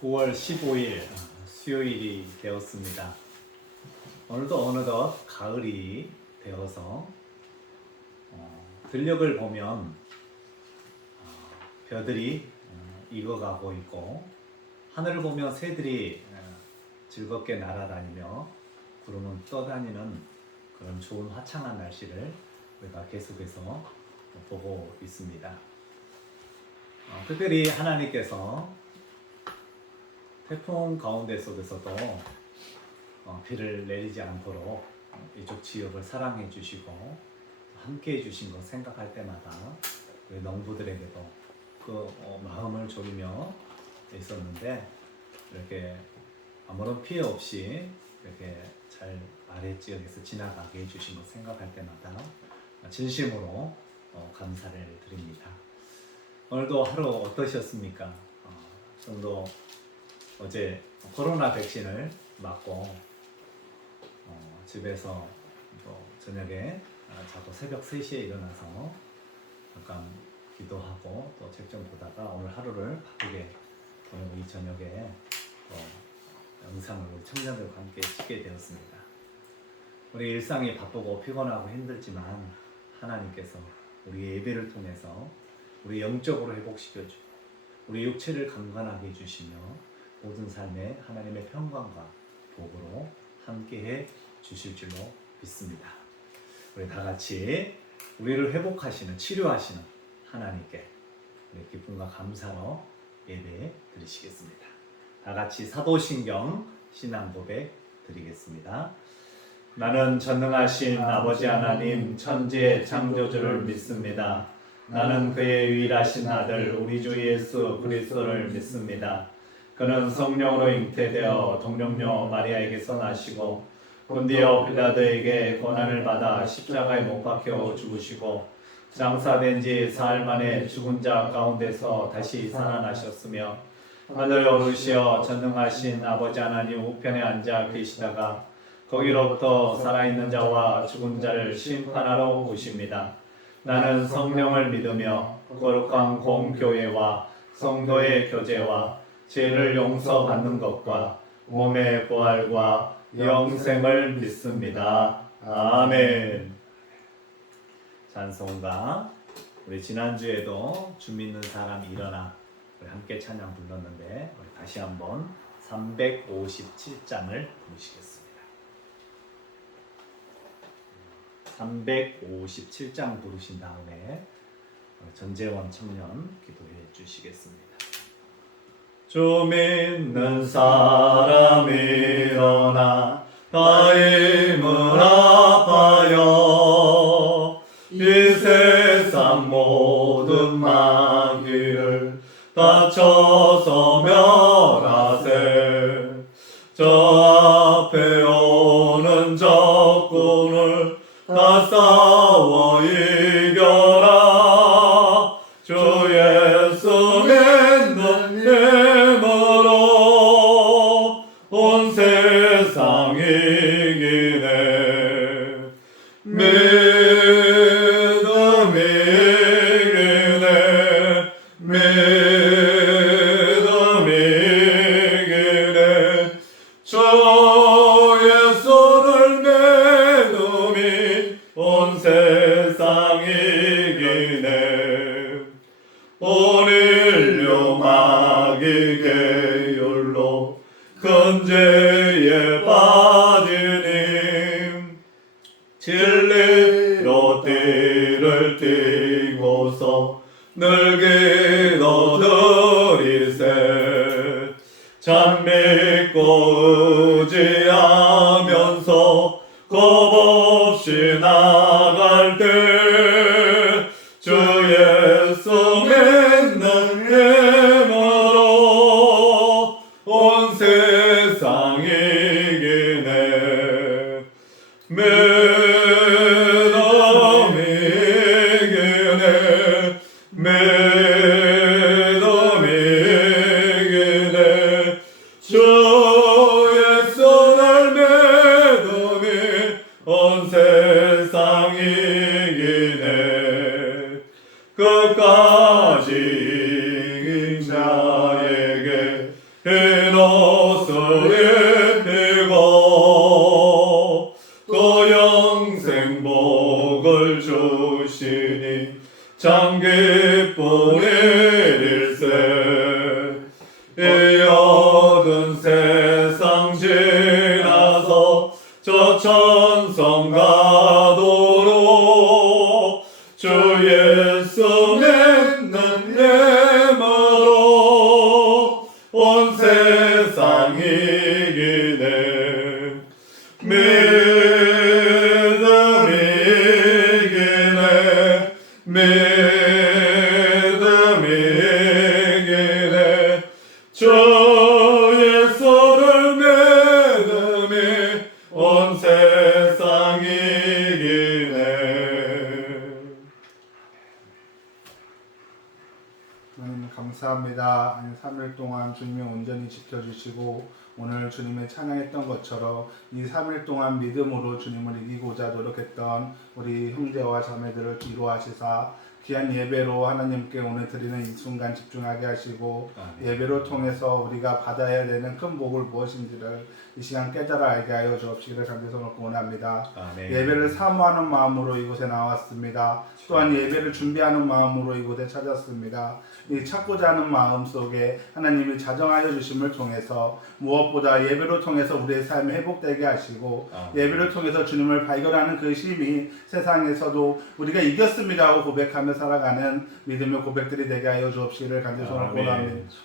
9월 15일 수요일이 되었습니다. 오늘도 어느덧 가을이 되어서 들녘을 보면 별들이 익어가고 있고, 하늘을 보면 새들이 즐겁게 날아다니며 구름은 떠다니는 그런 좋은 화창한 날씨를 우리가 계속해서 보고 있습니다. 특별히 하나님께서 태풍 가운데 속에서도 비를 내리지 않도록 이쪽 지역을 사랑해 주시고 함께 해 주신 것 생각할 때마다 우리 농부들에게도 그 마음을 졸이며 있었는데, 이렇게 아무런 피해 없이 이렇게 잘 아래 지역에서 지나가게 해 주신 것 생각할 때마다 진심으로 감사를 드립니다. 오늘도 하루 어떠셨습니까? 좀더 어제 코로나 백신을 맞고 집에서 또 저녁에 자고 새벽 3시에 일어나서 잠깐 기도하고 또 책 좀 보다가 오늘 하루를 바쁘게 오늘 이 저녁에 영상을 청자들과 함께 찍게 되었습니다. 우리 일상이 바쁘고 피곤하고 힘들지만 하나님께서 우리 예배를 통해서 우리 영적으로 회복시켜주고 우리 육체를 강건하게 해주시며 모든 삶에 하나님의 평강과 복으로 함께해 주실 줄로 믿습니다. 우리 다 같이 우리를 회복하시는, 치료하시는 하나님께 우리 기쁨과 감사로 예배 드리시겠습니다. 다 같이 사도신경 신앙 고백 드리겠습니다. 나는 전능하신 아버지 하나님 천지의 창조주를 믿습니다. 나는 그의 유일하신 아들 우리 주 예수 그리스도를 믿습니다. 그는 성령으로 잉태되어 동정녀 마리아에게서 나시고 본디오 빌라도에게 고난을 받아 십자가에 못 박혀 죽으시고 장사된 지 사흘 만에 죽은 자 가운데서 다시 살아나셨으며 하늘 오르시어 전능하신 아버지 하나님 우편에 앉아 계시다가 거기로부터 살아있는 자와 죽은 자를 심판하러 오십니다. 나는 성령을 믿으며 거룩한 공교회와 성도의 교제와 죄를 용서받는 것과 몸의 부활과 영생을 믿습니다. 아멘. 찬송가 우리 지난주에도 주 믿는 사람 일어나 우리 함께 찬양 불렀는데 우리 다시 한번 357장을 부르시겠습니다. 357장 부르신 다음에 전재원 청년 기도해 주시겠습니다. 주 믿는 사람 일어나 다 힘을 합하여 이 세상 모든 마귀를 다쳐서 멸하세. 저 앞에 오는 적군을 다 싸워 이겨라. 주 예수 믿는 힘으로 온 세상 이기네. 믿음 이기네. 믿음 이기네. 주 예수를 믿음이 온 세상 이기네. 온 인류 마귀 계율로 큰 죄에 빠지니 진리로 띠를 띠고서 늘 기도드리세. 참 믿고 의지하면서 겁없이 나갈 때 주 예수 믿는 힘으로 온 세상 이기네. 믿음 이기네. 믿음 이기네. 주 예수 감사합니다. 3일 동안 주님이 온전히 지켜주시고 오늘 주님의 찬양했던 것처럼 이 3일 동안 믿음으로 주님을 이기고자 노력했던 우리 형제와 자매들을 위로하시사 귀한 예배로 하나님께 오늘 드리는 이 순간 집중하게 하시고 예배로 통해서 우리가 받아야 되는 큰 복을 무엇인지를 이 시간 깨달아 알게 하여 주옵시기를 간절히 원합니다. 예배를 사모하는 마음으로 이곳에 나왔습니다. 또한 예배를 준비하는 마음으로 이곳에 찾았습니다. 이 찾고자 하는 마음 속에 하나님이 자정하여 주심을 통해서 무엇보다 예배로 통해서 우리의 삶이 회복되게 하시고 예배를 통해서 주님을 발견하는 그 힘이 세상에서도 우리가 이겼습니다 하고 고백하며 살아가는 믿음의 고백들이 되게 하여 주옵시기를 간절히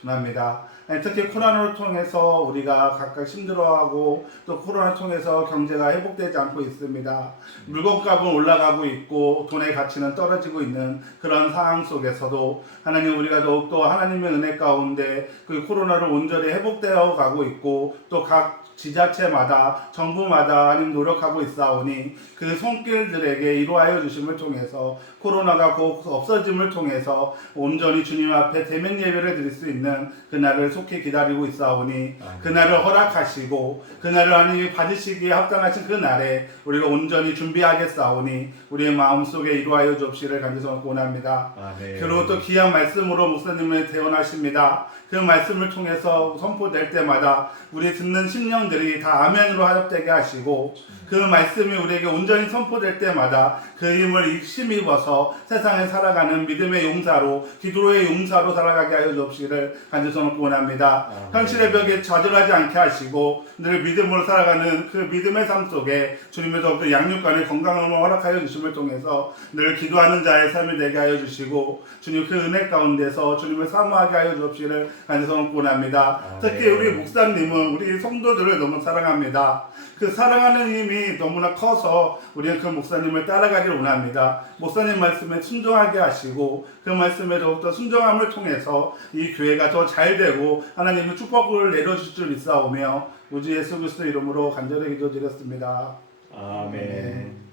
원합니다. 특히 코로나를 통해서 우리가 각각 힘들어하고 또 코로나를 통해서 경제가 회복되지 않고 있습니다. 물건값은 올라가고 있고 돈의 가치는 떨어지고 있는 그런 상황 속에서도 하나님 우리가 더욱더 하나님의 은혜 가운데 그 코로나를 온전히 회복되어 가고 있고 또 각 지자체마다 정부마다 하나님 노력하고 있사오니 그 손길들에게 이루하여 주심을 통해서 코로나가 곧 없어짐을 통해서 온전히 주님 앞에 대면 예배를 드릴 수 있는 그날을 속히 기다리고 있사오니 그날을 허락하시고 그날을 하나님이 받으시기에 합당하신 그 날에 우리가 온전히 준비하겠사오니 우리의 마음속에 이루하여 주옵시기를 간절히 원합니다. 그리고 또 귀한 말씀으로 목사님을 대언하십니다. 그 말씀을 통해서 선포될 때마다 우리 듣는 심령들이 다 아멘으로 화답되게 하시고 그 말씀이 우리에게 온전히 선포될 때마다 그 힘을 힘입어서 세상에 살아가는 믿음의 용사로 기도의 용사로 살아가게 하여 주옵시기를 간절히 원합니다. 현실의 벽에 좌절하지 않게 하시고 늘 믿음으로 살아가는 그 믿음의 삶 속에 주님의 더욱더 양육간의 건강함을 허락하여 주심을 통해서 늘 기도하는 자의 삶이 되게 하여 주시고 주님 그 은혜 가운데서 주님을 사모하게 하여 주옵시기를 간절히 원합니다. 특히 우리 목사님은 우리 성도들을 너무 사랑합니다. 그 사랑하는 힘이 너무나 커서 우리는 그 목사님을 따라가기를 원합니다. 목사님 말씀에 순종하게 하시고 그 말씀에 더욱더 순종함을 통해서 이 교회가 더 잘되고 하나님의 축복을 내려주실 줄 믿사오며 우주 예수 그리스도 이름으로 간절히 기도드렸습니다. 아멘.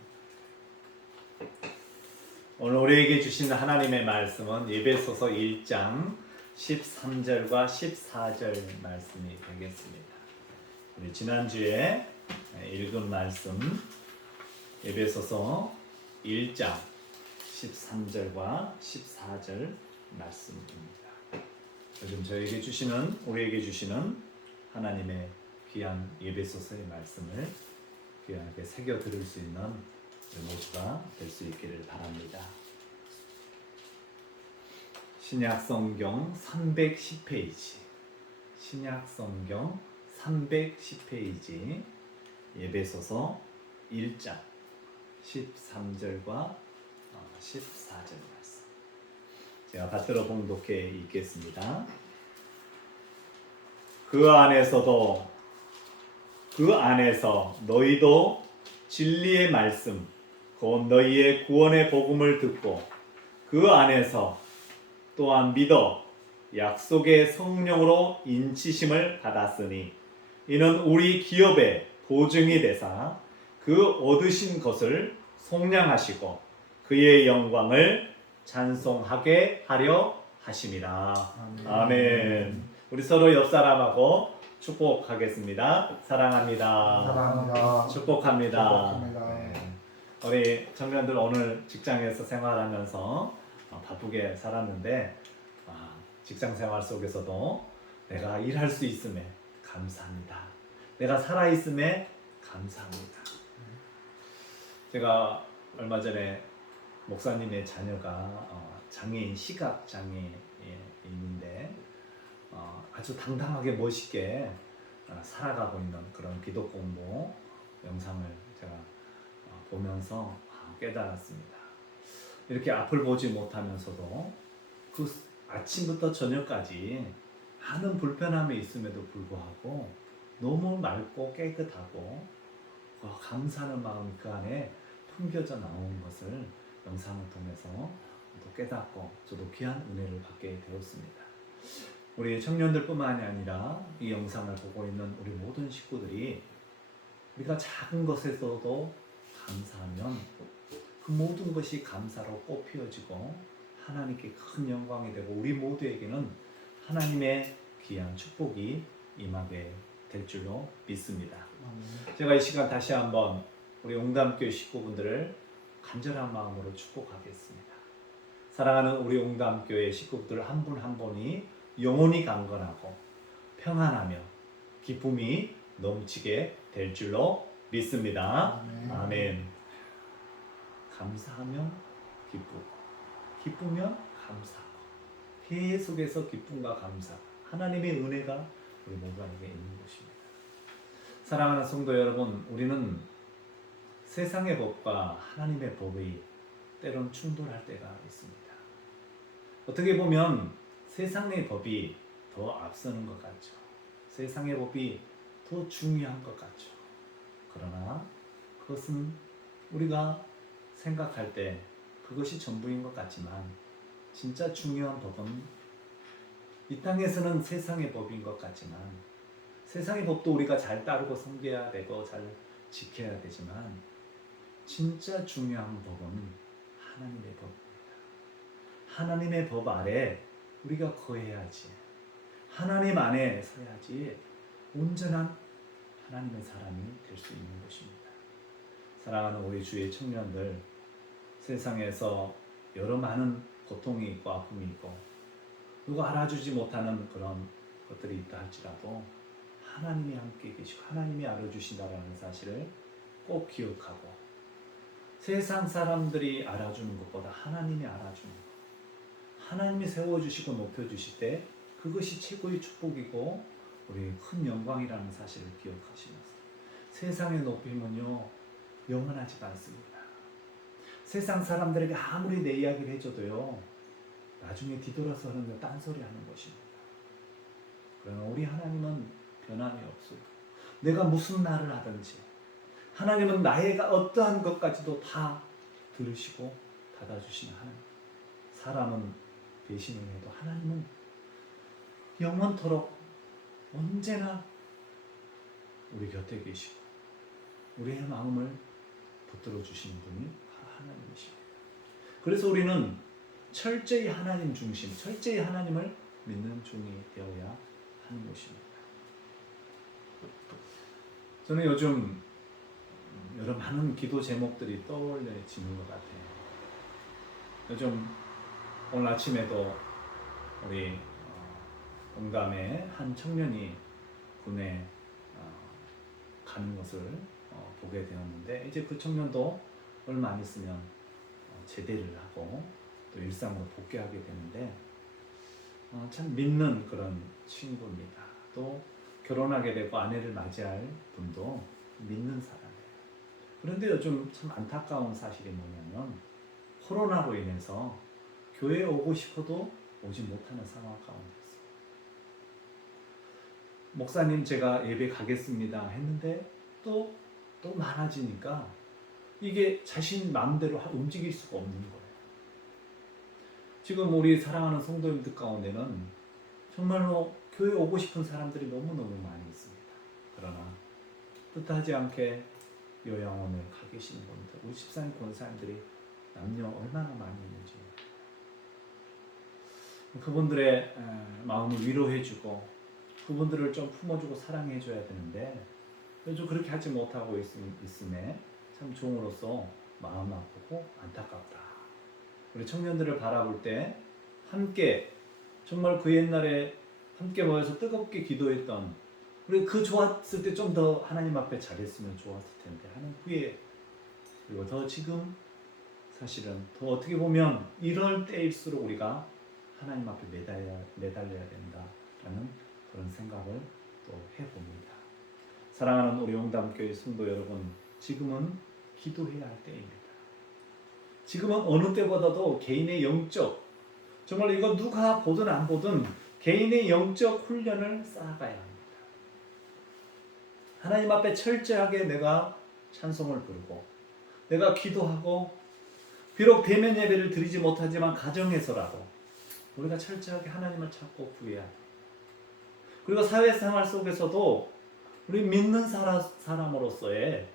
오늘 우리에게 주신 하나님의 말씀은 에베소서 1장 13절과 14절 말씀이 되겠습니다. 우리 지난주에 읽은 말씀 에베소서 1장 13절과 14절 말씀입니다. 요즘 우리에게 주시는 하나님의 귀한 에베소서의 말씀을 귀하게 새겨 들을 수 있는 모두가 될 수 있기를 바랍니다. 신약성경 310페이지 신약성경 310페이지 에베소서 1장 13절과 14절 말씀 제가 받들어 봉독해 읽겠습니다. 그 안에서 너희도 진리의 말씀 곧 너희의 구원의 복음을 듣고 그 안에서 또한 믿어 약속의 성령으로 인치심을 받았으니 이는 우리 기업의 보증이 되사 그 얻으신 것을 속량하시고 그의 영광을 찬송하게 하려 하심이라. 아멘. 우리 서로 옆 사람하고 축복하겠습니다. 사랑합니다. 축복합니다. 네. 우리 청년들 오늘 직장에서 생활하면서 바쁘게 살았는데 직장 생활 속에서도 내가 일할 수 있음에 감사합니다. 내가 살아있음에 감사합니다. 제가 얼마 전에 목사님의 자녀가 장애인, 시각 장애인인데 아주 당당하게 멋있게 살아가고 있는 그런 기도 공부 영상을 제가 보면서 깨달았습니다. 이렇게 앞을 보지 못하면서도 그 아침부터 저녁까지 많은 불편함이 있음에도 불구하고 너무 맑고 깨끗하고 감사하는 마음이 그 안에 풍겨져 나온 것을 영상을 통해서 또 깨닫고 저도 귀한 은혜를 받게 되었습니다. 우리 청년들뿐만이 아니라 이 영상을 보고 있는 우리 모든 식구들이 우리가 작은 것에서도 감사하면 그 모든 것이 감사로 꽃피어지고 하나님께 큰 영광이 되고 우리 모두에게는 하나님의 귀한 축복이 임하게 될 줄로 믿습니다. 제가 이 시간 다시 한번 우리 옹담교회 식구분들을 간절한 마음으로 축복하겠습니다. 사랑하는 우리 옹담교회 식구들 한 분 한 분이 영혼이 강건하고 평안하며 기쁨이 넘치게 될 줄로 믿습니다. 아멘. 감사하며 기쁘고 기쁘면 감사하고 계속해서 기쁨과 감사 하나님의 은혜가 우리 모두에게 있는 것입니다. 사랑하는 성도 여러분, 우리는 세상의 법과 하나님의 법이 때론 충돌할 때가 있습니다. 어떻게 보면 세상의 법이 더 앞서는 것 같죠. 세상의 법이 더 중요한 것 같죠. 그러나 그것은 우리가 생각할 때 그것이 전부인 것 같지만 진짜 중요한 법은 이 땅에서는 세상의 법인 것 같지만 세상의 법도 우리가 잘 따르고 섬겨야 되고 잘 지켜야 되지만 진짜 중요한 법은 하나님의 법입니다. 하나님의 법 아래 우리가 거해야지. 하나님 안에 서야지 온전한 하나님의 사람이 될 수 있는 것입니다. 사랑하는 우리 주의 청년들, 세상에서 여러 많은 고통이 있고 아픔이 있고 누가 알아주지 못하는 그런 것들이 있다 할지라도 하나님이 함께 계시고 하나님이 알아주신다는 사실을 꼭 기억하고 세상 사람들이 알아주는 것보다 하나님이 알아주는 것, 하나님이 세워주시고 높여주실 때 그것이 최고의 축복이고 우리 큰 영광이라는 사실을 기억하시면서 세상의 높임은요 영원하지가 않습니다. 세상 사람들에게 아무리 내 이야기를 해줘도요 나중에 뒤돌아서는 딴소리 하는 것입니다. 그러나 우리 하나님은 변함이 없어요. 내가 무슨 말을 하든지 하나님은 나의 어떠한 것까지도 다 들으시고 받아주시는 하나님. 사람은 배신을 해도 하나님은 영원토록 언제나 우리 곁에 계시고 우리의 마음을 붙들어 주시는 분이 바로 하나님이십니다. 그래서 우리는 철저히 하나님 중심, 철저히 하나님을 믿는 종이 되어야 하는 것입니다. 저는 요즘 여러 많은 기도 제목들이 떠올려지는 것 같아요. 요즘 오늘 아침에도 우리 동감의 한 청년이 군에 가는 것을 보게 되었는데 이제 그 청년도 얼마 안 있으면 제대를 하고 또 일상으로 복귀하게 되는데 참 믿는 그런 친구입니다. 또 결혼하게 되고 아내를 맞이할 분도 믿는 사람이에요. 그런데 요즘 참 안타까운 사실이 뭐냐면 코로나로 인해서 교회에 오고 싶어도 오지 못하는 상황 가운데 있어요. 목사님 제가 예배 가겠습니다 했는데 또 많아지니까 이게 자신 마음대로 움직일 수가 없는 거예요. 지금 우리 사랑하는 성도님들 가운데는 정말로 교회 오고 싶은 사람들이 너무너무 많이 있습니다. 그러나 뜻하지 않게 요양원에 가 계시는 분들, 우리 집사님 권사님들이 남녀 얼마나 많이 있는지 그분들의 마음을 위로해주고 그분들을 좀 품어주고 사랑해줘야 되는데 요즘 그렇게 하지 못하고 있음에 참 종으로서 마음 아프고 안타깝다. 우리 청년들을 바라볼 때 함께 정말 그 옛날에 함께 모여서 뜨겁게 기도했던 우리 그 좋았을 때 좀 더 하나님 앞에 잘했으면 좋았을 텐데 하는 후에 그리고 더 지금 사실은 더 어떻게 보면 이럴 때일수록 우리가 하나님 앞에 매달려야 된다라는 그런 생각을 또 해봅니다. 사랑하는 우리 용담교회 성도 여러분, 지금은 기도해야 할 때입니다. 지금은 어느 때보다도 개인의 영적, 정말 이거 누가 보든 안 보든 개인의 영적 훈련을 쌓아가야 합니다. 하나님 앞에 철저하게 내가 찬송을 부르고 내가 기도하고 비록 대면 예배를 드리지 못하지만 가정에서라도 우리가 철저하게 하나님을 찾고 구해야 돼. 그리고 사회생활 속에서도 우리 믿는 사람으로서의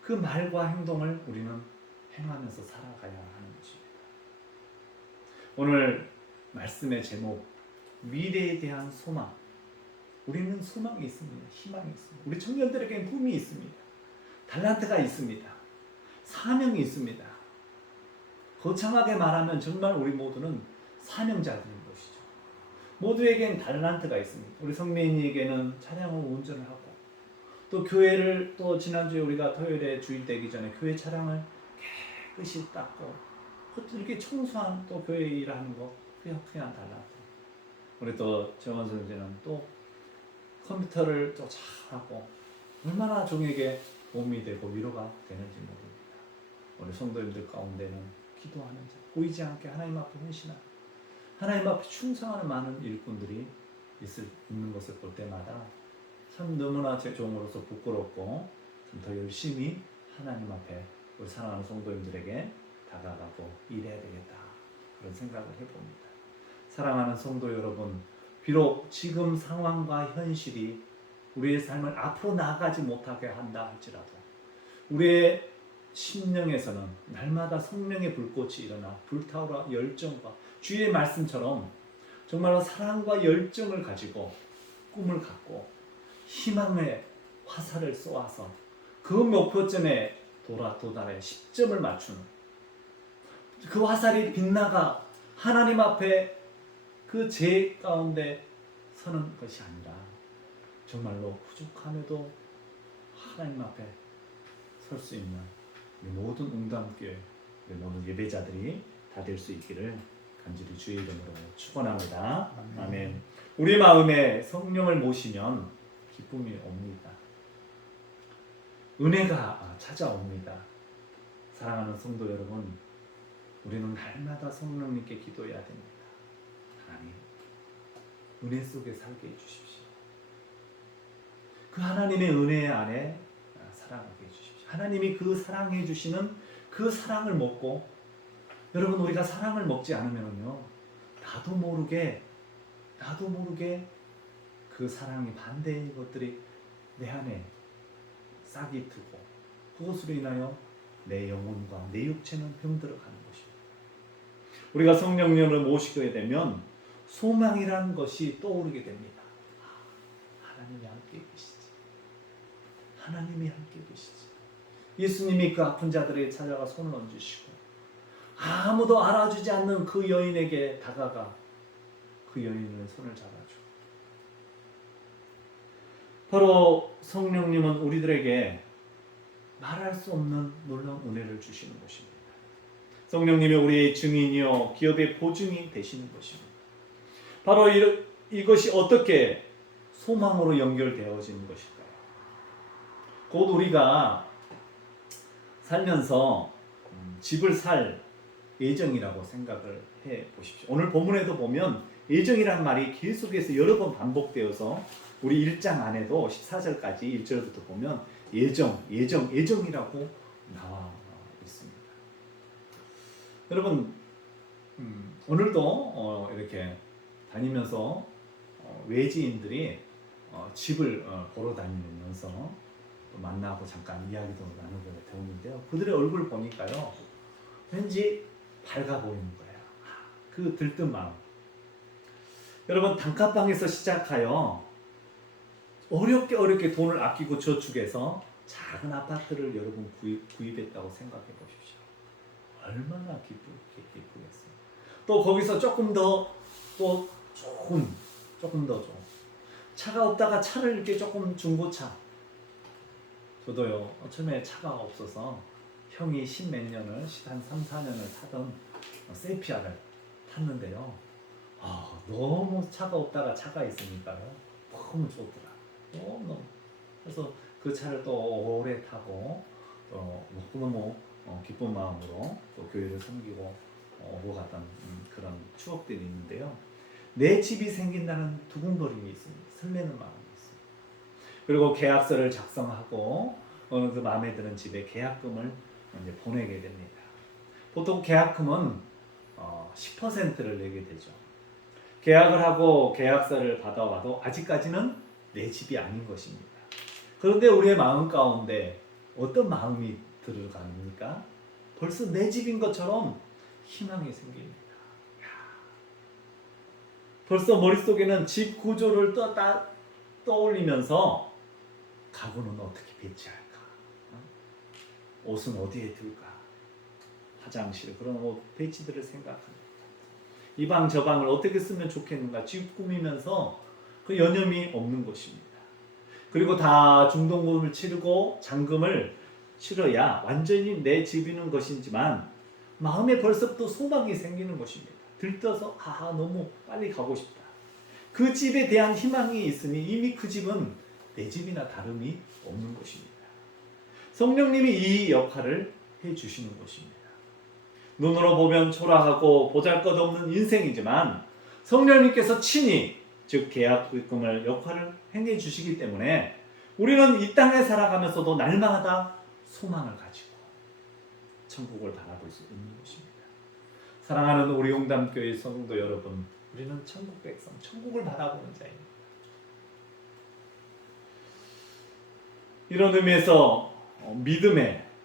그 말과 행동을 우리는 행하면서 살아가야 하는 것입니다. 오늘 말씀의 제목 미래에 대한 소망. 우리는 소망이 있습니다. 희망이 있습니다. 우리 청년들에게는 꿈이 있습니다. 달란트가 있습니다. 사명이 있습니다. 거창하게 말하면 정말 우리 모두는 사명자들인 것이죠. 모두에겐 달란트가 있습니다. 우리 성민이에게는 차량을 운전을 하고 또 교회를 또 지난주에 우리가 토요일에 주일되기 전에 교회 차량을 깨끗이 닦고 이렇게 청소한 또 교회 일하는 거 훌륭한 달란트. 우리 또 정원 선생님은 또 컴퓨터를 또 잘하고 얼마나 종에게 도움이 되고 위로가 되는지 모릅니다. 우리 성도님들 가운데는 기도하는 자, 보이지 않게 하나님 앞에 헌신하는, 하나님 앞에 충성하는 많은 일꾼들이 있는 것을 볼 때마다 참 너무나 제 종으로서 부끄럽고 좀 더 열심히 하나님 앞에 우리 사랑하는 성도님들에게 다가가고 일해야 되겠다, 그런 생각을 해봅니다. 사랑하는 성도 여러분, 비록 지금 상황과 현실이 우리의 삶을 앞으로 나아가지 못하게 한다 할지라도 우리의 심령에서는 날마다 성령의 불꽃이 일어나 불타오라 열정과 주의 말씀처럼 정말로 사랑과 열정을 가지고 꿈을 갖고 희망의 화살을 쏘아서 그 목표점에 도달해 10점을 맞추는, 그 화살이 빛나가 하나님 앞에 그 죄 가운데 서는 것이 아니라 정말로 부족함에도 하나님 앞에 설 수 있는 우리 모든 웅담교회, 우리 모든 예배자들이 다 될 수 있기를 간절히 주의 이름으로 축원합니다. 아멘. 우리 마음에 성령을 모시면 기쁨이 옵니다. 은혜가 찾아옵니다. 사랑하는 성도 여러분, 우리는 날마다 성령님께 기도해야 됩니다. 하나님, 은혜 속에 살게 해주십시오. 그 하나님의 은혜 안에 살아가게 해주십시오. 하나님이 그 사랑해 주시는 그 사랑을 먹고, 여러분 우리가 사랑을 먹지 않으면요 나도 모르게 그 사랑이 반대인 것들이 내 안에 싹이 트고 그것으로 인하여 내 영혼과 내 육체는 병들어가는 것입니다. 우리가 성령님을 모시게 되면 소망이라는 것이 떠오르게 됩니다. 하나님이 함께 계시지. 하나님이 함께 계시지. 예수님이 그 아픈 자들에게 찾아가 손을 얹으시고 아무도 알아주지 않는 그 여인에게 다가가 그 여인의 손을 잡아줘. 바로 성령님은 우리들에게 말할 수 없는 놀라운 은혜를 주시는 것입니다. 성령님이 우리의 증인이요 기업의 보증이 되시는 것입니다. 바로 이것이 어떻게 소망으로 연결되어지는 것일까요? 곧 우리가 살면서 집을 살 예정이라고 생각을 해 보십시오. 오늘 본문에도 보면 예정이라는 말이 계속해서 여러 번 반복되어서 우리 1장 안에도 14절까지 1절부터 보면 예정이라고 나와 있습니다. 여러분 오늘도 이렇게 다니면서 외지인들이 집을 보러 다니면서 만나고 잠깐 이야기도 나누게 되었는데요. 그들의 얼굴 보니까요 왠지 밝아 보이는 거예요. 그 들뜬 마음. 여러분 단칸방에서 시작하여 어렵게 돈을 아끼고 저축해서 작은 아파트를 여러분 구입했다고 생각해 보십시오. 얼마나 기쁘겠어요. 또 거기서 조금 더 좋은 차가 없다가 차를 이렇게 조금 중고차. 저도요 처음에 차가 없어서 형이 10몇 년을 한 3, 4년을 타던 세피아를 탔는데요. 너무 차가 없다가 차가 있으니까요 너무 좋더라. 너무. 그래서 그 차를 또 오래 타고 너무 기쁜 마음으로 또 교회를 섬기고 오고 갔던 그런 추억들이 있는데요. 내 집이 생긴다는 두근거림이 있습니다. 설레는 마음이 있습니다. 그리고 계약서를 작성하고 어느 그 마음에 드는 집에 계약금을 이제 보내게 됩니다. 보통 계약금은 10%를 내게 되죠. 계약을 하고 계약서를 받아와도 아직까지는 내 집이 아닌 것입니다. 그런데 우리의 마음 가운데 어떤 마음이 들어갑니까? 벌써 내 집인 것처럼 희망이 생깁니다. 벌써 머릿속에는 집 구조를 떠올리면서 가구는 어떻게 배치할까? 옷은 어디에 둘까? 화장실 그런 옷 배치들을 생각합니다. 이 방 저 방을 어떻게 쓰면 좋겠는가 집 꾸미면서 그 여념이 없는 것입니다. 그리고 다 중동금을 치르고 잔금을 치러야 완전히 내 집이는 것이지만 마음에 벌써부터 소망이 생기는 것입니다. 들떠서 너무 빨리 가고 싶다. 그 집에 대한 희망이 있으니 이미 그 집은 내 집이나 다름이 없는 것입니다. 성령님이 이 역할을 해주시는 것입니다. 눈으로 보면 초라하고 보잘것없는 인생이지만 성령님께서 친히 즉 계약금을 역할을 행해 주시기 때문에 우리는 이 땅에 살아가면서도 날마다 소망을 가지고 천국을 바라볼 수 있는 것입니다. 사랑하는 우리 용담교회 성도 여러분, 우리는 천국 백성, 천국을 바라보는 자입니다. 이런 의미에서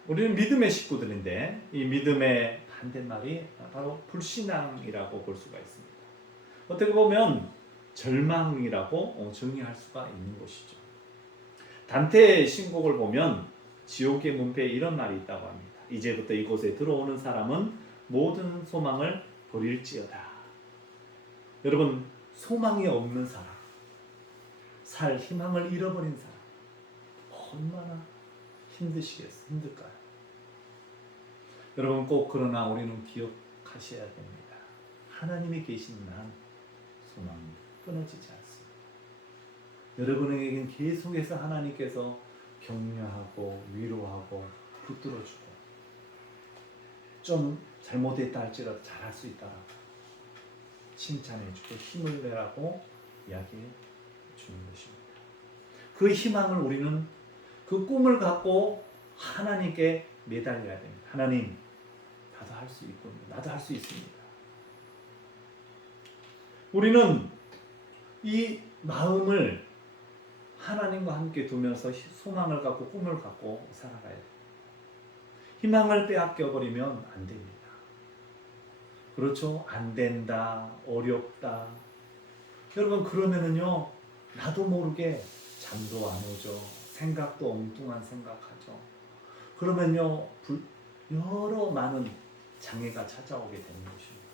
우리는 믿음의 식구들인데 이 믿음의 반대말이 바로 불신앙이라고 볼 수가 있습니다. 어떻게 보면 절망이라고 정의할 수가 있는 것이죠. 단테의 신곡을 보면 지옥의 문패에 이런 말이 있다고 합니다. 이제부터 이곳에 들어오는 사람은 모든 소망을 버릴지어다. 여러분, 소망이 없는 사람, 살 희망을 잃어버린 사람 얼마나 힘들까요? 여러분 꼭 그러나 우리는 기억하셔야 됩니다. 하나님이 계신 한 소망이 끊어지지 않습니다. 여러분에게는 계속해서 하나님께서 격려하고 위로하고 붙들어주고 좀 잘못했다 할지라도 잘할 수 있다라고 칭찬해주고 힘을 내라고 이야기해 주는 것입니다. 그 희망을 우리는 그 꿈을 갖고 하나님께 매달려야 됩니다. 하나님, 나도 할 수 있군요. 나도 할 수 있습니다. 우리는 이 마음을 하나님과 함께 두면서 소망을 갖고 꿈을 갖고 살아가야 돼요. 희망을 빼앗겨 버리면 안 됩니다. 그렇죠? 안 된다, 어렵다. 여러분 그러면은요, 나도 모르게 잠도 안 오죠. 생각도 엉뚱한 생각하죠. 그러면요, 여러 많은 장애가 찾아오게 되는 것입니다.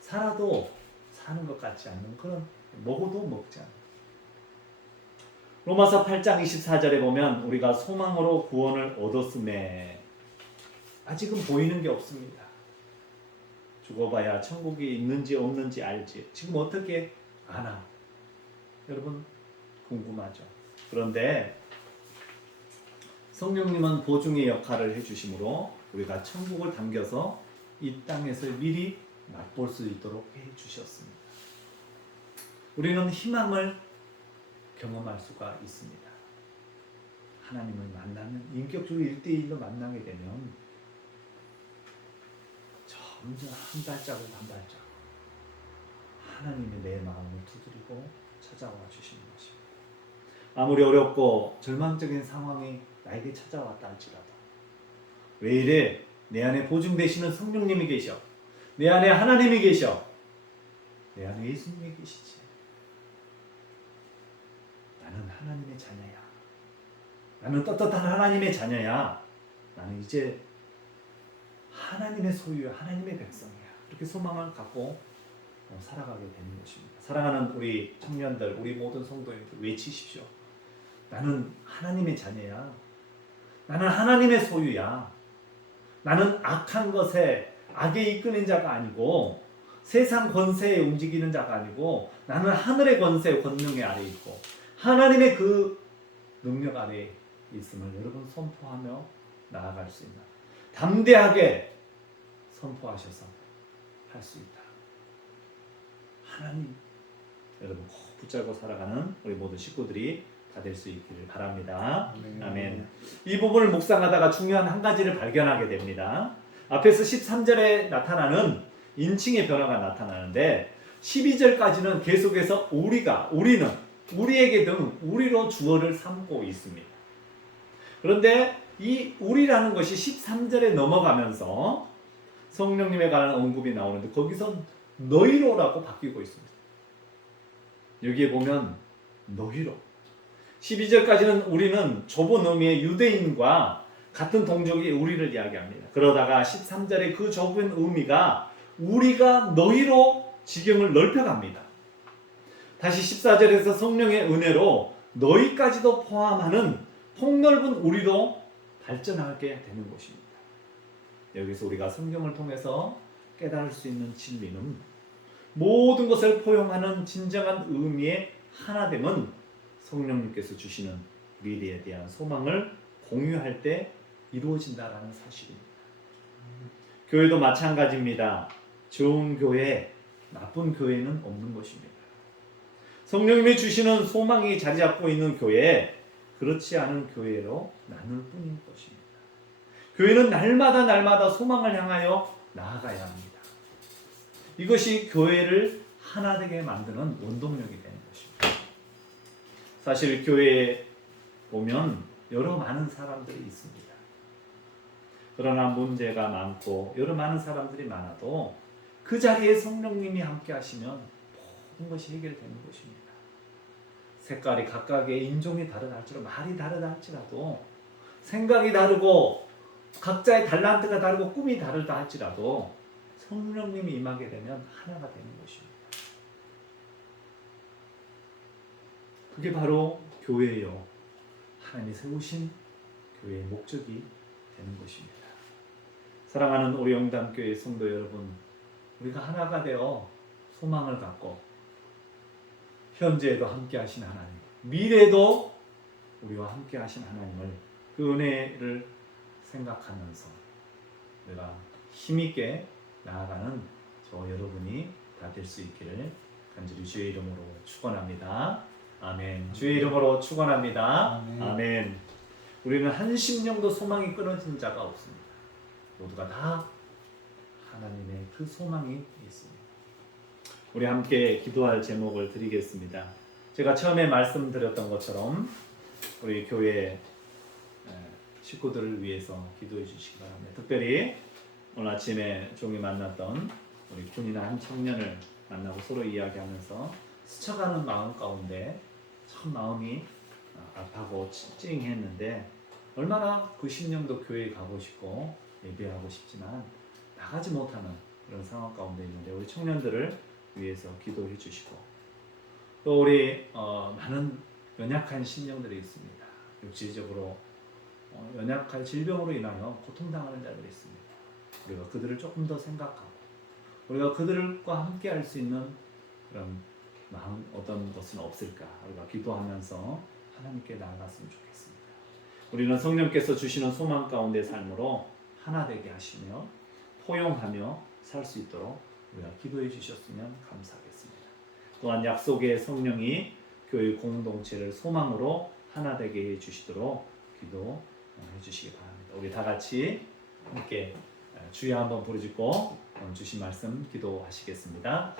살아도 사는 것 같지 않는 그런, 먹어도 먹지 않는. 로마서 8장 24절에 보면 우리가 소망으로 구원을 얻었음에 아직은 보이는 게 없습니다. 죽어봐야 천국이 있는지 없는지 알지. 지금 어떻게 아나? 여러분 궁금하죠. 그런데 성령님은 보증의 역할을 해주심으로 우리가 천국을 당겨서 이 땅에서 미리 맛볼 수 있도록 해주셨습니다. 우리는 희망을 경험할 수가 있습니다. 하나님을 만나면 인격적으로 1대1로 만나게 되면 점점 한 발자국 한 발자국 하나님이 내 마음을 두드리고 찾아와 주시는 것입니다. 아무리 어렵고 절망적인 상황이 나에게 찾아왔다 할지라도 왜 이래? 내 안에 보증되시는 성령님이 계셔. 내 안에 하나님이 계셔. 내 안에 예수님이 계시지. 나는 하나님의 자녀야. 나는 떳떳한 하나님의 자녀야. 나는 이제 하나님의 소유야. 하나님의 백성이야. 이렇게 소망을 갖고 살아가게 되는 것입니다. 사랑하는 우리 청년들, 우리 모든 성도님들 외치십시오. 나는 하나님의 자녀야. 나는 하나님의 소유야. 나는 악한 것에 악에 이끄는 자가 아니고 세상 권세에 움직이는 자가 아니고 나는 하늘의 권세 권능의 아래에 있고 하나님의 그 능력 아래에 있음을 여러분 선포하며 나아갈 수 있나. 담대하게 선포하셔서 할 수 있다. 하나님 여러분 꼭 붙잡고 살아가는 우리 모든 식구들이 다 될 수 있기를 바랍니다. 아멘. 이 부분을 묵상하다가 중요한 한 가지를 발견하게 됩니다. 앞에서 13절에 나타나는 인칭의 변화가 나타나는데 12절까지는 계속해서 우리는 우리에게 등 우리로 주어를 삼고 있습니다. 그런데 이 우리라는 것이 13절에 넘어가면서 성령님에 관한 언급이 나오는데 거기서 너희로라고 바뀌고 있습니다. 여기에 보면 너희로 12절까지는 우리는 좁은 의미의 유대인과 같은 동족이 우리를 이야기합니다. 그러다가 13절에 그 좁은 의미가 우리가 너희로 지경을 넓혀갑니다. 다시 14절에서 성령의 은혜로 너희까지도 포함하는 폭넓은 우리로 발전하게 되는 것입니다. 여기서 우리가 성경을 통해서 깨달을 수 있는 진리는 모든 것을 포용하는 진정한 의미의 하나됨은 성령님께서 주시는 미래에 대한 소망을 공유할 때 이루어진다라는 사실입니다. 교회도 마찬가지입니다. 좋은 교회, 나쁜 교회는 없는 것입니다. 성령님이 주시는 소망이 자리 잡고 있는 교회, 그렇지 않은 교회로 나눌 뿐인 것입니다. 교회는 날마다 소망을 향하여 나아가야 합니다. 이것이 교회를 하나 되게 만드는 원동력이 되는 것입니다. 사실 교회에 보면 여러 많은 사람들이 있습니다. 그러나 문제가 많고 여러 많은 사람들이 많아도 그 자리에 성령님이 함께 하시면 모든 것이 해결되는 것입니다. 색깔이 각각의 인종이 다르다 할지라도, 말이 다르다 할지라도, 생각이 다르고 각자의 달란트가 다르고 꿈이 다르다 할지라도 성령님이 임하게 되면 하나가 되는 것입니다. 그게 바로 교회요, 하나님이 세우신 교회의 목적이 되는 것입니다. 사랑하는 우리 영담교회 성도 여러분, 우리가 하나가 되어 소망을 갖고 현재에도 함께 하신 하나님, 미래에도 우리와 함께 하신 하나님을, 그 은혜를 생각하면서 우리가 힘있게 나아가는 저 여러분이 다 될 수 있기를 간절히 주의 이름으로 축원합니다. 아멘. 주의 이름으로 축원합니다. 아멘. 우리는 한 심령도 소망이 끊어진 자가 없습니다. 모두가 다 하나님의 그 소망이 있습니다. 우리 함께 기도할 제목을 드리겠습니다. 제가 처음에 말씀드렸던 것처럼 우리 교회 식구들을 위해서 기도해 주시기 바랍니다. 특별히 오늘 아침에 종이 만났던 우리 군이나 한 청년을 만나고 서로 이야기하면서 스쳐가는 마음 가운데 참 마음이 아파하고 찡했는데, 얼마나 그 심령도 교회에 가고 싶고 예배하고 싶지만 나가지 못하는 그런 상황 가운데 있는데, 우리 청년들을 위해서 기도해 주시고, 또 우리 많은 연약한 심령들이 있습니다. 육체적으로 연약한 질병으로 인하여 고통당하는 자들이 있습니다. 우리가 그들을 조금 더 생각하고 우리가 그들과 함께 할 수 있는 그런 마음, 어떤 것은 없을까 우리가 기도하면서 하나님께 나아갔으면 좋겠습니다. 우리는 성령께서 주시는 소망 가운데 삶으로 하나 되게 하시며 포용하며 살 수 있도록 우리가 기도해 주셨으면 감사하겠습니다. 또한 약속의 성령이 교회 공동체를 소망으로 하나 되게 해 주시도록 기도해 주시기 바랍니다. 우리 다 같이 함께 주여 한번 부르짖고 주신 말씀 기도하시겠습니다.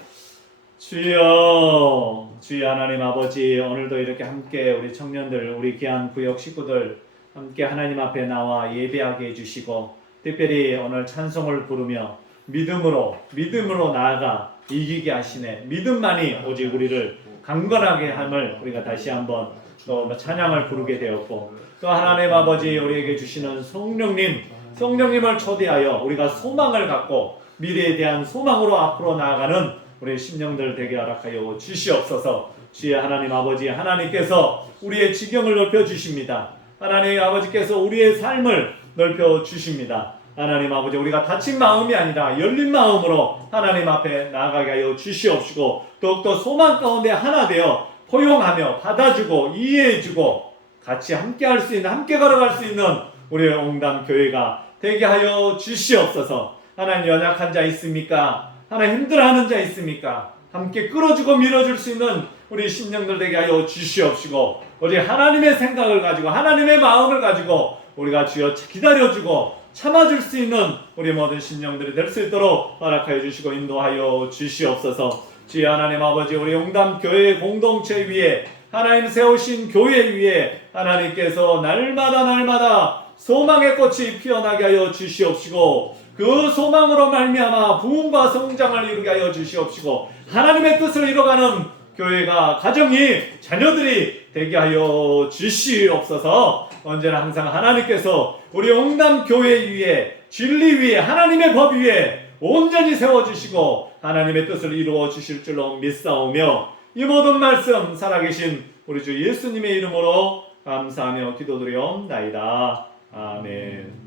주여, 주여 하나님 아버지, 오늘도 이렇게 함께 우리 청년들, 우리 귀한 구역 식구들 함께 하나님 앞에 나와 예배하게 해주시고, 특별히 오늘 찬송을 부르며 믿음으로 나아가 이기게 하시네. 믿음만이 오직 우리를 강건하게 함을 우리가 다시 한번 또 찬양을 부르게 되었고, 또 하나님 아버지 우리에게 주시는 성령님을 초대하여 우리가 소망을 갖고 미래에 대한 소망으로 앞으로 나아가는 우리 심령들 되게 허락하여 주시옵소서. 주의 하나님 아버지, 하나님께서 우리의 지경을 넓혀 주십니다. 하나님 아버지께서 우리의 삶을 넓혀 주십니다. 하나님 아버지, 우리가 닫힌 마음이 아니라 열린 마음으로 하나님 앞에 나아가게 하여 주시옵시고, 더욱더 소망 가운데 하나 되어 포용하며 받아주고 이해해주고 같이 함께 할 수 있는, 함께 걸어갈 수 있는 우리의 옹담 교회가 되게 하여 주시옵소서. 하나님, 연약한 자 있습니까? 하나님, 힘들어하는 자 있습니까? 함께 끌어주고 밀어줄 수 있는 우리 심령들 되게 하여 주시옵시고, 우리 하나님의 생각을 가지고 하나님의 마음을 가지고 우리가 주여 기다려주고 참아줄 수 있는 우리 모든 심령들이 될 수 있도록 허락하여 주시고 인도하여 주시옵소서. 주여 하나님 아버지, 우리 용담 교회 공동체 위에 하나님 세우신 교회 위에 하나님께서 날마다 소망의 꽃이 피어나게 하여 주시옵시고, 그 소망으로 말미암아 부흥과 성장을 이루게 하여 주시옵시고, 하나님의 뜻을 이뤄가는 교회가 가정이 자녀들이 되게 하여 주시옵소서. 언제나 항상 하나님께서 우리 옹담 교회 위에 진리 위에 하나님의 법 위에 온전히 세워주시고 하나님의 뜻을 이루어 주실 줄로 믿사오며 이 모든 말씀 살아계신 우리 주 예수님의 이름으로 감사하며 기도드리옵나이다. 아멘.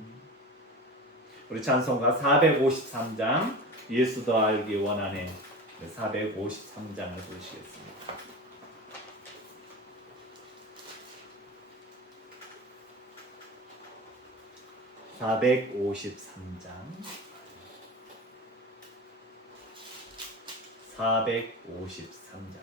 우리 찬송가 453장 예수 더 알기 원하네 453장을 부르시겠습니다. (453장) 453장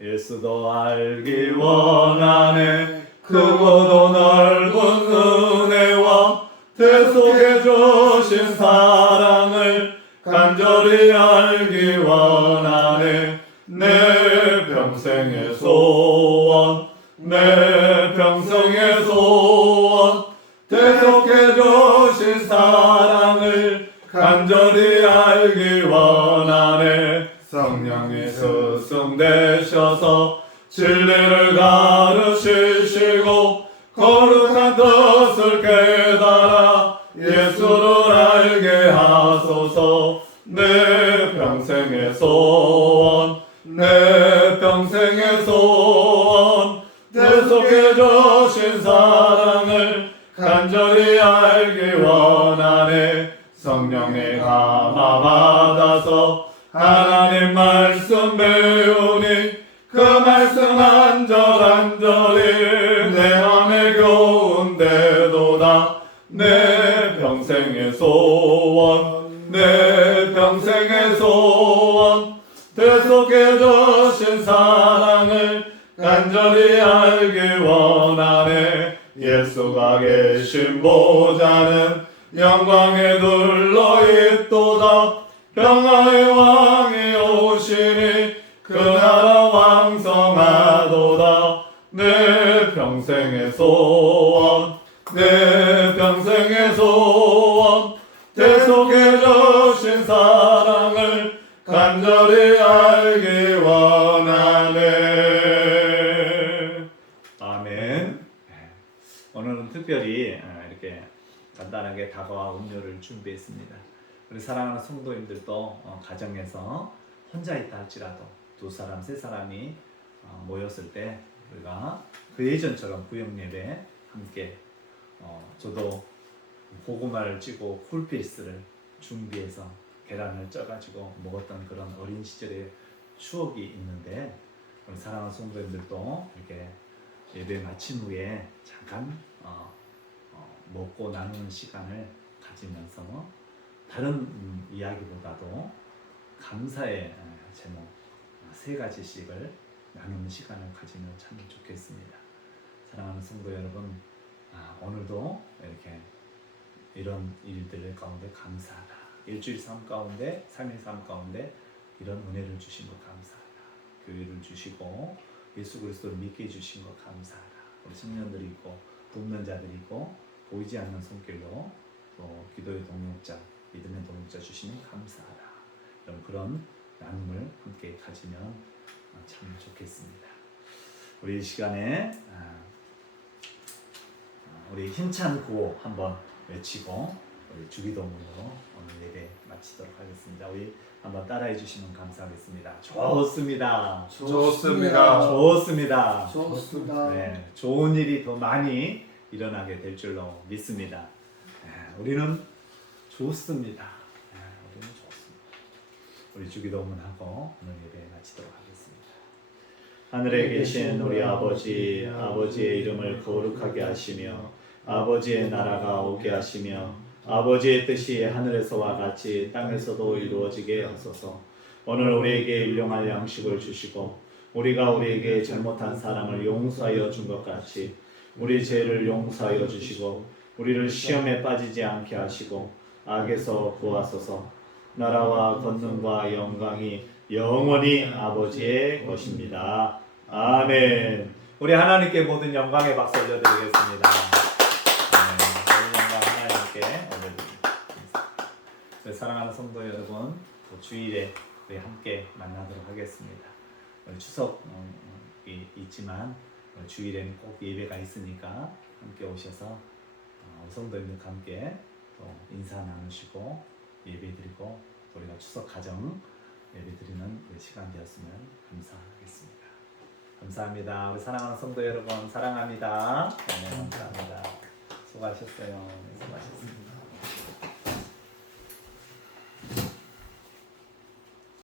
예수 더 알기 원하네 크고도 넓은 은혜와 대속해 주신 사랑을 간절히 알기 원하네 내 평생의 소원 내 평생의 소원 대속해 주신 사랑을 간절히 알기 원하네 성령이 스승 되셔서 진리를 가르치시고 거룩한 뜻을 깨달아 예수를 알게 하소서 내 평생의 소원 내 평생의 소원 대속해 주신 사랑을 간절히 알기 원하네 성령의 감화 받아서 하나님 말씀 배우니 그 말씀 한절한절이 내 맘에 겨운데도다 내 평생의 소원 내 평생의 소원 대속해 주신 사랑을 간절히 알기 원하네 예수가 계신 보좌는 영광에 둘러있도다 평화의 왕이 오시니 그 나라 왕성하도다 내 평생의 소원 내 평생의 소원 대속해 주신 사랑을 간절히 알기 원하네. 아멘. 오늘은 특별히 이렇게 간단하게 다가와 음료를 준비했습니다. 우리 사랑하는 성도님들도 가정에서 혼자 있다 할지라도 두 사람, 세 사람이 모였을 때 우리가 그 예전처럼 구역 예배 함께 저도 고구마를 찌고 쿨피스를 준비해서 계란을 쪄가지고 먹었던 그런 어린 시절의 추억이 있는데 우리 사랑하는 성도님들도 이렇게 예배 마친 후에 잠깐 먹고 나누는 시간을 가지면서 다른 이야기보다도 감사의 제목 세 가지씩을 나누는 시간을 가지면 참 좋겠습니다. 사랑하는 성도 여러분, 오늘도 이렇게 이런 일들 가운데 감사하다. 일주일 삶 가운데, 3일 삶 가운데 이런 은혜를 주신 것 감사하다. 교회를 주시고 예수 그리스도를 믿게 해주신 것 감사하다. 우리 청년들이 있고 돕는 자들이 있고 보이지 않는 손길로 또 기도의 동역자, 믿음의 동역자 주시니 감사하다. 그런 나눔을 함께 가지면 참 좋겠습니다. 우리 이 시간에 우리 힘찬 구호 한번 외치고 우리 주기도문으로 오늘 예배 마치도록 하겠습니다. 우리 한번 따라해 주시면 감사하겠습니다. 좋습니다. 좋습니다. 좋습니다. 좋습니다. 네, 좋은 일이 더 많이 일어나게 될 줄로 믿습니다. 우리는 좋습니다. 우리는 좋습니다. 우리 주기도문하고 오늘 예배 마치도록 하겠습니다. 하늘에 계신 우리 아버지, 아버지의 이름을 거룩하게 하시며 아버지의 나라가 오게 하시며 아버지의 뜻이 하늘에서와 같이 땅에서도 이루어지게 하소서. 오늘 우리에게 일용할 양식을 주시고 우리가 우리에게 잘못한 사람을 용서하여 준 것 같이 우리 죄를 용서하여 주시고 우리를 시험에 빠지지 않게 하시고 악에서 구하소서. 나라와 권능과 영광이 영원히 아버지의 것입니다. 아멘. 우리 하나님께 모든 영광의 박수 올려드리겠습니다. 모든 영광 하나님께 올려드립니다. 사랑하는 성도 여러분, 주일에 우리 함께 만나도록 하겠습니다. 추석이 있지만 주일에는 꼭 예배가 있으니까 함께 오셔서 성도님들과 함께 또 인사 나누시고 예배드리고 우리가 추석 가정 예배드리는 시간 되었으면 감사하겠습니다. 감사합니다. 우리 사랑하는 성도 여러분 사랑합니다. 네, 감사합니다. 수고하셨어요. 네, 수고하셨습니다.